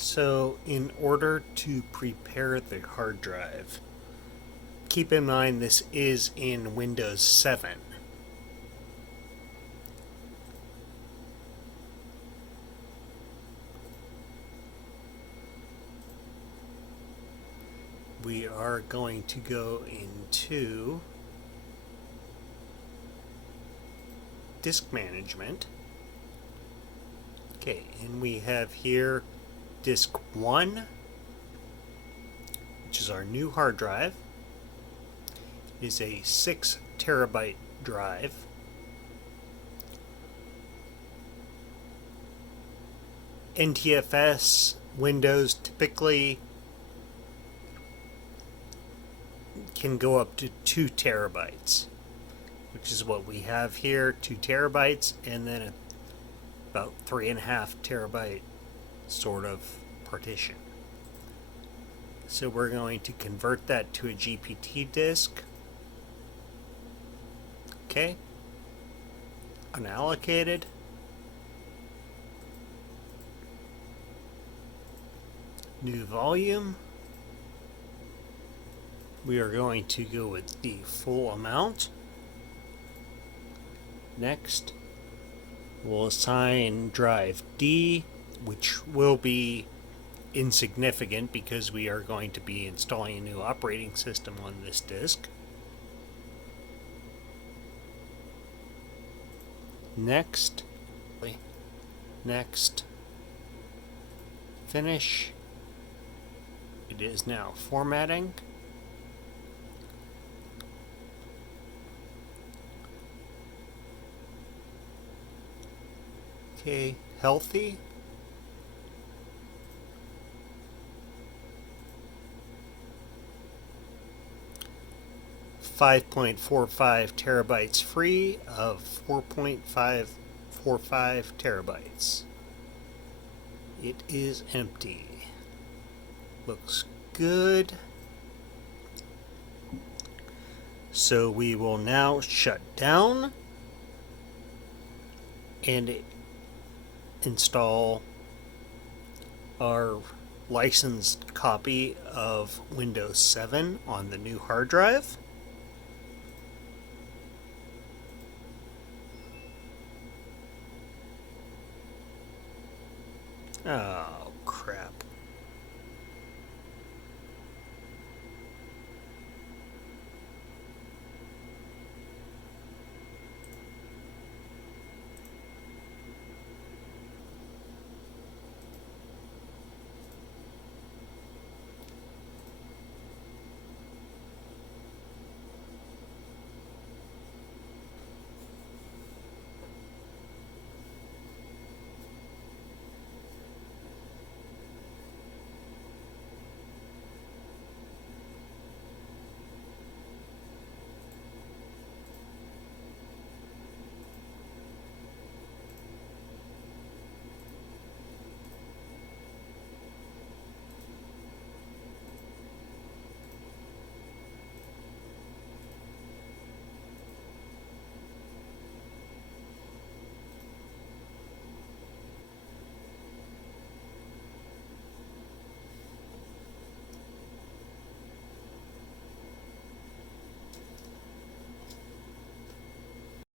So, in order to prepare the hard drive, keep in mind this is in Windows 7. We are going to go into disk management. Okay, and we have here disk 1, which is our new hard drive. It is a 6 terabyte drive. NTFS Windows typically can go up to 2 terabytes, which is what we have here, 2 terabytes, and then about 3.5 terabyte sort of partition. So we're going to convert that to a GPT disk. Okay. Unallocated. New volume. We are going to go with the full amount. Next, we'll assign drive D, which will be insignificant because we are going to be installing a new operating system on this disk. Next, finish. It is now formatting. Okay, healthy. .45 terabytes free of 4.545 terabytes. It is empty. Looks good. So we will now shut down and install our licensed copy of Windows 7 on the new hard drive. Oh, crap.